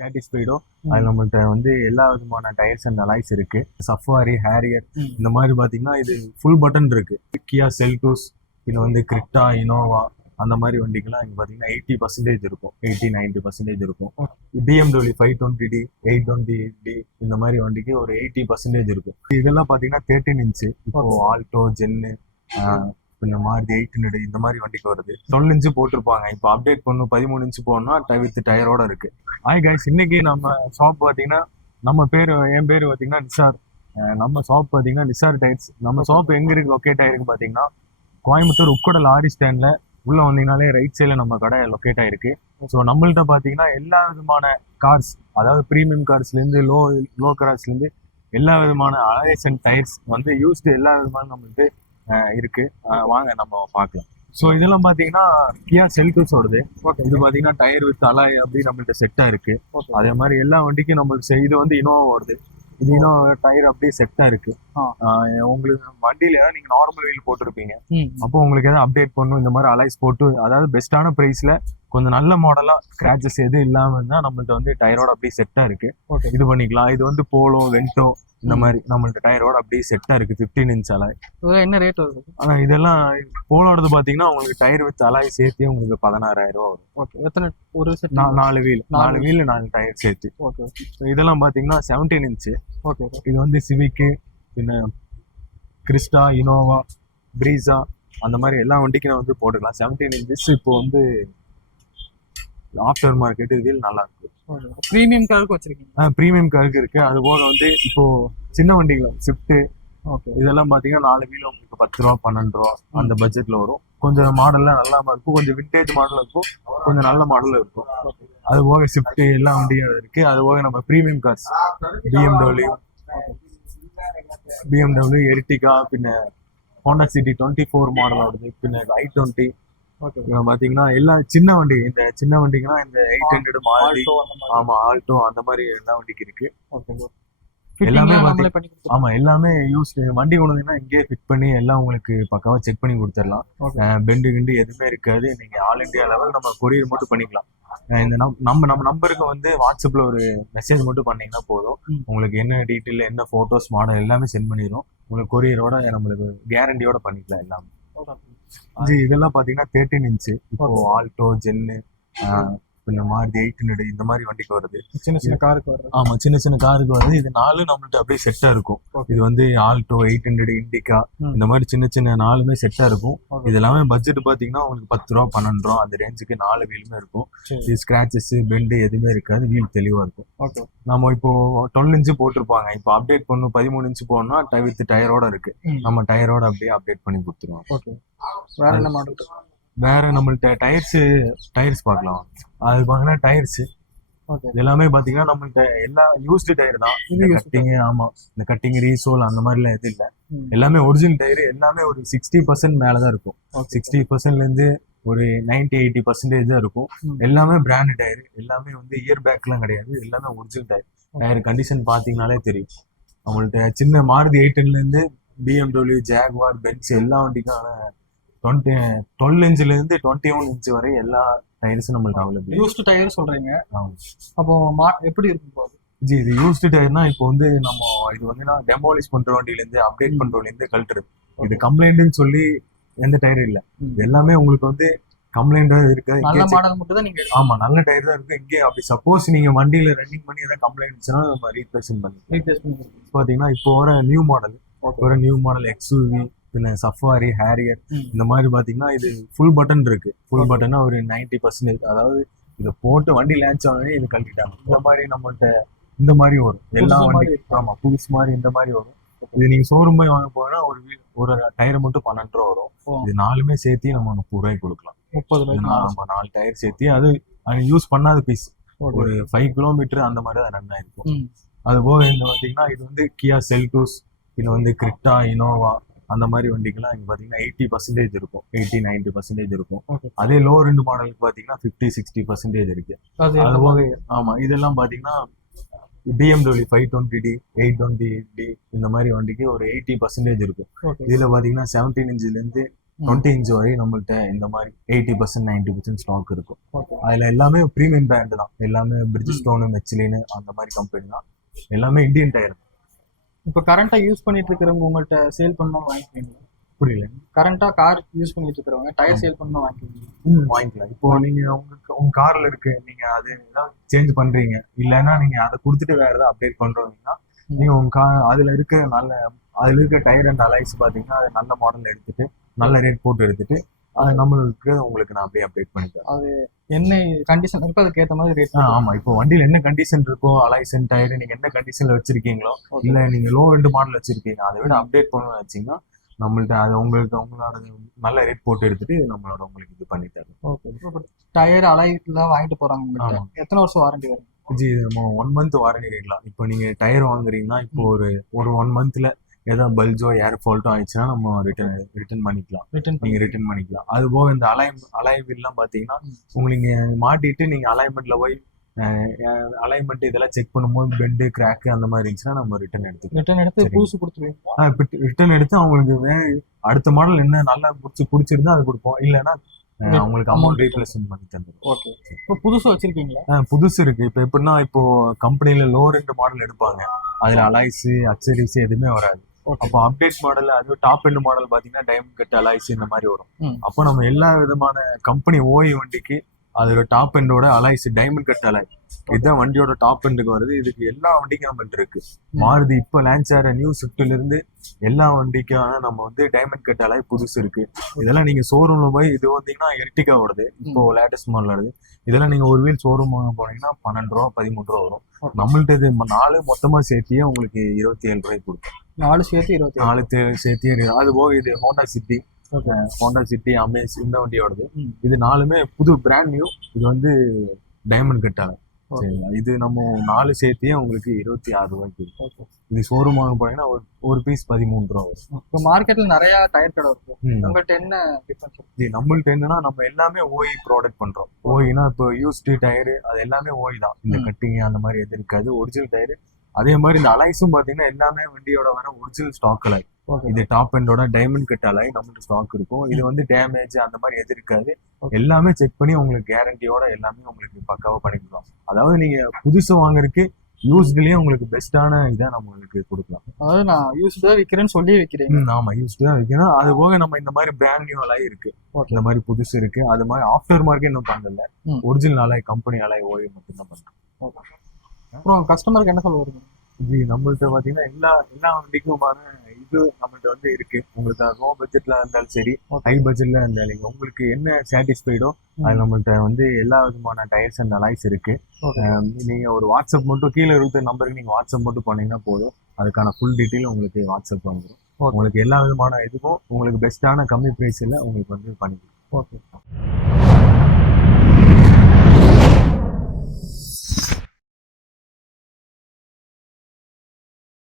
சாட்டிஸ்ஃபைடோ அது நம்மள்ட்ட வந்து எல்லா விதமான டயர்ஸ் அண்ட் அலாய்ஸ் இருக்கு. சஃபாரி, ஹேரியர் இந்த மாதிரி பாத்தீங்கன்னா இது ஃபுல் பட்டன் இருக்கு. கியா செல்டோஸ், இது வந்து கிரிட்டா, இனோவா அந்த மாதிரி வண்டிக்கெல்லாம் இங்க பாத்தீங்கன்னா 80% இருக்கும், 80-90% இருக்கும். BMW 520D 820D இந்த மாதிரி வண்டிக்கு ஒரு 80% இருக்கும். இதெல்லாம் பாத்தீங்கன்னா 13 இன்ச்சு. இப்போ ஆல்டோ, ஜென்னு, இந்த மாதிரி 800 இந்த மாதிரி வண்டிக்கு வருது. 12 இன்ச்சு போட்டிருப்பாங்க. இப்போ அப்டேட் பண்ணும் 13 இன்ச்சு போகணும்னா வித் டயரோட இருக்கு. ஹாய் கைஸ், இன்னைக்கு நம்ம ஷாப் பாத்தீங்கன்னா என் பேர் பாத்தீங்கன்னா நிசார். நம்ம ஷாப் பாத்தீங்கன்னா நிசார் டயர்ஸ். நம்ம ஷாப் எங்க இருக்கு லொக்கேட் ஆயிருக்கு பாத்தீங்கன்னா கோயம்புத்தூர் உக்கட லாரி ஸ்டாண்ட்ல உள்ள வந்தீங்கனாலே ரைட் சைட்ல நம்ம கடை லொக்கேட் ஆயிருக்கு. ஸோ நம்மள்ட்ட பாத்தீங்கன்னா எல்லா விதமான கார்ஸ், அதாவது ப்ரீமியம் கார்ஸ்ல இருந்து லோ கார்ஸ்ல இருந்து எல்லா விதமான அலாய்ஸ் அண்ட் டயர்ஸ் வந்து யூஸ்டு எல்லா விதமான நம்மளுக்கு இருக்கு. வாங்க நம்ம பார்க்கலாம். ஸோ இதெல்லாம் பாத்தீங்கன்னா கியா செல்டோஸோடது. இது பாத்தீங்கன்னா டயர் வித் அலாய் அப்படி நம்மள்ட்ட செட்டா இருக்கு. அதே மாதிரி எல்லா வண்டிக்கும் நம்மளுக்கு இது வந்து இனோவாவோடது. இது இன்னும் டயர் அப்படியே செட்டா இருக்கு. உங்களுக்கு வண்டியில ஏதாவது நீங்க நார்மல் வீல் போட்டிருப்பீங்க, அப்போ உங்களுக்கு ஏதாவது அப்டேட் பண்ணும் இந்த மாதிரி அலைஸ் போட்டு, அதாவது பெஸ்டான பிரைஸ்ல கொஞ்சம் நல்ல மாடலா ஸ்கிராச்சஸ் எதுவும் இல்லாம இருந்தா நம்மள்ட்ட வந்து டயரோட அப்படியே செட்டா இருக்கு. இது பண்ணிக்கலாம். இது வந்து போலோ, வென்டோ இந்த மாதிரி நம்மள்ட்ட டயரோட அப்படியே செட்டா இருக்கு. 15 இன்ச் அலாய். என்ன ரேட் வருது? இதெல்லாம் போலோடது பாத்தீங்கன்னா உங்களுக்கு டயர் வித் அலாய் சேர்த்து உங்களுக்கு 16,000 ரூபா வரும். ஓகே, எத்தனை ஒரு செட்? 4 வீல் 4 டயர் சேர்த்து. ஓகே, இதெல்லாம் பாத்தீங்கன்னா 17 இன்ச்சு. ஓகே, இது வந்து சிவிக்கு, பின்ன கிறிஸ்டா, இனோவா, பிரீசா அந்த மாதிரி எல்லா வண்டிக்கும் நான் வந்து போட்டுக்கலாம். 17 இன்ச்சஸ் இப்போ வந்து ஆஃப்டர் மார்க்கெட் வீல் நல்லா இருக்கு. ப்ரீமியம் காருக்கு வச்சிருக்கீங்க? ப்ரீமியம் காருக்கு இருக்கு. அது போக வந்து இப்போ சின்ன வண்டிகள் ஸ்விஃப்ட் இதெல்லாம் பாத்தீங்கன்னா 4 வீல் உங்களுக்கு 10 ரூபா 12 ரூபா அந்த பட்ஜெட்ல வரும். கொஞ்சம் மாடல்லாம் நல்லா இருக்கும். கொஞ்சம் விண்டேஜ் மாடல் இருக்கும், கொஞ்சம் நல்ல மாடலும் இருக்கும். அது போக ஸ்விஃப்ட் எல்லா வண்டியும் இருக்கு. அது போக நம்ம ப்ரீமியம் கார்ஸ் BMW எர்டிகா, பின்ன ஹோண்டா சிட்டி 24 மாடல் வருது, பின்ன i20. பாத்தீங்கன்னா எல்லா சின்ன வண்டி, இந்த சின்ன வண்டிக்குன்னா இந்த 800 மாருதி, ஆமா ஆல்டோ அந்த மாதிரி எல்லா வண்டிக்கு இருக்கு. எல்லாமே ஆமா எல்லாமே யூஸ் வண்டி கொண்டு வந்தீங்கன்னா இங்கே ஃபிட் பண்ணி எல்லாம் உங்களுக்கு பக்காவா செக் பண்ணி கொடுத்துடலாம். பெண்டு கிண்டு எதுவுமே இருக்காது. நீங்க ஆல் இண்டியா லெவல் நம்ம கொரியர் மட்டும் பண்ணிக்கலாம். இந்த நம்ம நம்பருக்கு வந்து வாட்ஸ்அப்ல ஒரு மெசேஜ் மட்டும் பண்ணீங்கன்னா போதும். உங்களுக்கு என்ன டீட்டெயில், என்ன போட்டோஸ், மாடல் எல்லாமே சென்ட் பண்ணிடும். உங்களுக்கு கொரியரோட நம்மளுக்கு கேரண்டியோட பண்ணிக்கலாம் எல்லாமே. இதெல்லாம் பாத்தீங்கன்னா 13 இன்ச்சு. இப்போ ஆல்டோ, ஜென்னு, இந்த மாதிரி 800 இந்த மாதிரி வண்டிக்கு வருது. சின்ன சின்ன காருக்கு வருது. ஆமா, சின்ன சின்ன காருக்கு வருது. இது 4 நம்மள்ட்ட அப்படியே செட்டா இருக்கும். இது வந்து ஆல்டோ, 800, இண்டிகா இந்த மாதிரி சின்ன சின்ன 4மே செட்டா இருக்கும். இது எல்லாமே பட்ஜெட் பாத்தீங்கன்னா உங்களுக்கு 10 ரூபா 12 ரூபா அந்த ரேஞ்சுக்கு 4 வீலுமே இருக்கும். இது ஸ்கிராச்சஸ், பெண்டு எதுவுமே இருக்காது. வீல் தெளிவா இருக்கும். நம்ம இப்போ 12 இன்ச்சு போட்டிருப்பாங்க. இப்போ அப்டேட் பண்ணும் 13 இன்ச்சு போகணும்னா வித் டயரோட இருக்கு. நம்ம டயரோட அப்படியே அப்டேட் பண்ணி கொடுத்துருவோம். வேற என்ன மாடல்? வேற நம்மள்ட்ட டயர்ஸ் பார்க்கலாம். அது பாத்தீங்கன்னா டயர்ஸ் எல்லாமே பாத்தீங்கன்னா நம்மள்ட்ட எல்லா யூஸ்டு டயர் தான். கட்டிங், ஆமா இந்த கட்டிங், ரீசோல் அந்த மாதிரி எல்லாம் எதுவும் இல்ல. எல்லாமே ஒரிஜினல் டயர். எல்லாமே ஒரு 60% மேலதான் இருக்கும். 60%ல இருந்து ஒரு 90-80% தான் இருக்கும். எல்லாமே பிராண்ட் டயர். எல்லாமே வந்து இயர் பேக் எல்லாம் கிடையாது. எல்லாமே ஒரிஜினல் டயர். டயர் கண்டிஷன் பாத்தீங்கன்னாலே தெரியும். நம்மள்ட்ட சின்ன மாருதி 810ல இருந்து BMW, ஜாகுவார், பென்ஸ் எல்லா வண்டிக்கான 12 இன்ச்ல இருந்து 21 இன்ச் வரை எல்லா டயர்ஸும் நம்மளுக்கு அவைலபிள். யூஸ்டு டயர் சொல்றீங்க, அப்போ எப்படி இருக்கும்? இது யூஸ்டு டயர்னா இப்போ வந்து நம்ம இது வந்து டெமாலிஷ் பண்ற வண்டியில இருந்து அப்டேட் பண்ற வண்டியில இருந்து கழட்டுறது. இது கம்ப்ளைண்ட்னு சொல்லி எந்த டயர் இல்ல. எல்லாமே உங்களுக்கு வந்து கம்ப்ளைண்டா இருக்கு. நல்ல மாடல் மட்டும் தான் நீங்க. ஆமா, நல்ல டயர் தான் இருக்கு இங்கே. அப்படி சப்போஸ் நீங்க வண்டியில ரன்னிங் பண்ணி ஏதாவது கம்ப்ளைண்ட் இருந்துச்சுன்னா நம்ம ரீப்ளேஸ் பண்ணி பாத்தீங்கன்னா இப்போ வர நியூ மாடல் XUV, பின்ன சஃபாரி, ஹேரியர் இந்த மாதிரி பாத்தீங்கன்னா இது ஃபுல் பட்டன் இருக்கு. ஃபுல் பட்டன்னா ஒரு 90%. அதாவது இதை போட்டு வண்டி லான்ச் ஆனே இது கழட்டிட்டாங்க. இந்த மாதிரி நம்மள்ட்ட இந்த மாதிரி வரும் எல்லா வண்டி. ஆமா, புதுசு மாதிரி இந்த மாதிரி வரும். இது நீங்க ஷோரூம் போய் வாங்க போனா ஒரு டயர் மட்டும் 12 ரூபா வரும். இது 4மே சேர்த்து நம்ம 30 ரூபாய்க்கு கொடுக்கலாம். 30 ரூபாய்க்கு 4 டயர் சேர்த்து. அது யூஸ் பண்ணாத பீஸ் ஒரு 5 கிலோமீட்டர் அந்த மாதிரி தான் ரன் ஆயிருக்கும். அது போக இந்த பாத்தீங்கன்னா இது வந்து கியா செல்டோஸ், இது வந்து கிரிட்டா, இனோவா அந்த மாதிரி வண்டிக்கெல்லாம் இங்க பாத்தீங்கன்னா 80% இருக்கும், 80-90% இருக்கும். அதே லோ ரெண்டு மாடலுக்கு பாத்தீங்கன்னா 50-60% இருக்கு. அது போக ஆமா இதெல்லாம் பாத்தீங்கன்னா BMW 520D 820D இந்த மாதிரி வண்டிக்கு ஒரு 80% இருக்கும். இதுல பாத்தீங்கன்னா 17 இன்ச்ல இருந்து 20 இன்ச் வரை நம்மள்ட்ட இந்த மாதிரி 80% 90% ஸ்டாக் இருக்கும். ஓகே. அதுல எல்லாமே ப்ரீமியம் பிராண்ட் தான், எல்லாமே பிரிட்ஜ்ஸ்டோன், மெச்சிலின் அந்த மாதிரி கம்பெனி தான், எல்லாமே இந்தியன் டயர். இப்போ கரண்டா யூஸ் பண்ணிட்டு இருக்கிறவங்க உங்கள்கிட்ட சேல் பண்ணா வாங்கிக்கிறீங்களா? புரியல. கரண்டா கார் யூஸ் பண்ணிட்டு இருக்கிறவங்க டயர் சேல் பண்ணா வாங்கிக்கிறீங்களா? வாங்கிக்கலாம். இப்போ நீங்க உங்க கார்ல இருக்கு, நீங்க அது ஏதாவது சேஞ்ச் பண்றீங்க, இல்லைன்னா நீங்க அதை கொடுத்துட்டு வேற ஏதாவது அப்டேட் பண்றீங்கன்னா நீங்க உங்க கார் அதுல இருக்க டயர் அண்ட் அலைஸ் பாத்தீங்கன்னா அது நல்ல மாடல் எடுத்துட்டு நல்ல ரேட் போட்டு எடுத்துட்டு அது நம்மளுக்கு உங்களுக்கு நான் அப்படியே அப்டேட் பண்ணிட்டேன். அது என்ன கண்டிஷன் இருக்கோ அதுக்கு ஏற்ற மாதிரி ரேட். ஆமா, இப்போ வண்டியில என்ன கண்டிஷன் இருக்கோ, அலைஸ் அண்ட் டயர் நீங்க என்ன கண்டிஷன்ல வச்சிருக்கீங்களோ, இல்ல நீங்க லோ எண்ட் மாடல் வச்சிருக்கீங்க, அதை விட அப்டேட் பண்ணணும்னு வச்சீங்கன்னா நம்மள்ட்ட அது உங்களோட நல்ல ரேட் போட்டு எடுத்துட்டு உங்களுக்கு இது பண்ணி தரும். ஓகே. டயர் அலைலாம் வாங்கிட்டு போறாங்க உங்கள்கிட்ட, எத்தனை வருஷம் வாரண்டி வரும்? ஜி, நம்ம 1 month வாரண்டி கேட்கலாம். இப்போ நீங்க டயர் வாங்குறீங்கன்னா இப்போ ஒரு 1 monthல ஏதாவது பல்ஜோ ஏர் ஃபால்ட்டோ ஆயிடுச்சுன்னா நம்ம ரிட்டர்ன் பண்ணிக்கலாம். ரிட்டர்ன் பண்ணிக்கலாம். அது போக இந்த அலைவெல்லாம் பாத்தீங்கன்னா உங்களுக்கு மாட்டிட்டு நீங்க அலைன்மெண்ட்ல போய் அலைன்மெண்ட் இதெல்லாம் செக் பண்ணும்போது பெண்டு கிராக் அந்த மாதிரி இருந்துச்சுன்னா நம்ம ரிட்டர்ன் எடுத்து புதுசு கொடுத்துருவீங்க. ரிட்டர்ன் எடுத்து அவங்களுக்கு அடுத்த மாடல் என்ன நல்லா பிடிச்சிருந்தா அது கொடுப்போம், இல்லைன்னா அவங்களுக்கு அமௌண்ட் ரீப்ளேஸ்மெண்ட் பண்ணி தந்துடும். ஓகே. இப்போ புதுசு வச்சிருக்கீங்களா? புதுசு இருக்கு. இப்போ எப்படின்னா இப்போ கம்பெனில லோ ரெண்ட் மாடல் எடுப்பாங்க, அதுல அலைஸ் அக்சரிஸ் எதுவுமே வராது. அப்போ அப்டேட் மாடல், அது டாப் எண்ட் மாடல் பாத்தீங்கன்னா டைமண்ட் கட் அலைஸ் இந்த மாதிரி வரும். அப்போ நம்ம எல்லா விதமான கம்பெனி ஓய் வண்டிக்கு அதோட டாப் எண்டோட அலைஸ் டைமண்ட் கட் அலை, இதுதான் வண்டியோட டாப் எண்டுக்கு வருது. இதுக்கு எல்லா வண்டிக்கும் நம்மள்ட்ட இருக்கு. மாருதி இப்போ லான்ச்சர் நியூ ஸ்விஃப்ட்ல இருந்து எல்லா வண்டிக்கான நம்ம டைமண்ட் கட் அலை புதுசு இருக்கு. இதெல்லாம் நீங்க ஷோரூம்ல போய் இது வந்தீங்கன்னா எர்டிகா வருது, இப்போ லேட்டஸ்ட் மாடல் வருது. இதெல்லாம் நீங்க ஒரு வீல் ஷோரூம் போனீங்கன்னா 12 ரூபா 13 ரூபா வரும். நம்மள்ட்ட இது 4 மொத்தமா சேர்த்தியே உங்களுக்கு 27 ரூபாய்க்கு கொடுக்கும். 4 சேர்த்து அது போக இது ஹோண்டா சிட்டி அமேஸ் இந்த வண்டியோடது. இது 4மே புது பிராண்ட் நியூ. இது டைமண்ட் கட் அலை. இது நம்ம 4 சேர்த்தியே உங்களுக்கு 26 ரூபாய்க்கு இருக்கும். இது ஷோரூம் வாங்க போனீங்கன்னா ஒரு பீஸ் 13 ரூபா வரும். இப்போ மார்க்கெட்ல நிறைய டயர் கடை இருக்கு, உங்கள்கிட்ட என்ன டிஃபரன்ஸ்? நம்மள்ட்ட என்னன்னா நம்ம எல்லாமே ஓய் ப்ராடக்ட் பண்றோம். ஓய்னா இப்போ யூஸ்டு டயரு அது எல்லாமே ஓய் தான். இந்த கட்டிங் அந்த மாதிரி எது இருக்காது, ஒரிஜினல் டயரு. அதே மாதிரி இந்த அலைஸும் பாத்தீங்கன்னா எல்லாமே வண்டியோட வர ஒரிஜினல் ஸ்டாக் அலை. இது டாப் எண்டோட டைமண்ட் கட் அலை நம்மளுக்கு ஸ்டாக் இருக்கும். இது டேமேஜ் அந்த மாதிரி எது இருக்காது. எல்லாமே செக் பண்ணி உங்களுக்கு கேரண்டியோட எல்லாமே உங்களுக்கு பக்காவா பண்ணிக்கலாம். அதாவது நீங்க புதுசு வாங்குறதுக்கு யூஸ்டுலயே உங்களுக்கு பெஸ்டான இதை நம்ம உங்களுக்கு கொடுக்கலாம். அதாவது நான் யூஸ்டு விற்கிறேன்னு சொல்லி விற்கிறேன். ஆமா, யூஸ்டு தான் விற்கிறோம். அது போக நம்ம இந்த மாதிரி பிராண்ட் நியூ அலை இருக்கு, இந்த மாதிரி புதுசு இருக்கு. அது மாதிரி ஆஃப்டர் மார்க்கெட் இன்னும் பண்ணல, ஒரிஜினல் அலை கம்பெனி அலை ஓய் மட்டும் தான் பண்றோம். அப்புறம் கஸ்டமருக்கு என்ன சொல்ல வருது? ஜி, நம்மள்ட்ட பாத்தீங்கன்னா எல்லா வண்டிக்குமான இது நம்மள்ட்ட இருக்கு. உங்களுக்கு லோ பட்ஜெட்ல இருந்தாலும் சரி, ஹை பட்ஜெட்ல இருந்தாலும் உங்களுக்கு என்ன சாட்டிஸ்ஃபைடோ அது நம்மள்ட்ட எல்லா விதமான டயர்ஸ் அண்ட் அலைஸ் இருக்கு. நீங்க ஒரு வாட்ஸ்அப் மட்டும் கீழே இருக்க நம்பருக்கு நீங்க வாட்ஸ்அப் மட்டும் பண்ணீங்கன்னா போதும், அதுக்கான ஃபுல் டீட்டெயில் உங்களுக்கு வாட்ஸ்அப் வந்துடும். உங்களுக்கு எல்லா விதமான இதுக்கும் உங்களுக்கு பெஸ்டான கம்மி பிரைஸ்ல உங்களுக்கு பண்ணிக்கலாம். ஓகே.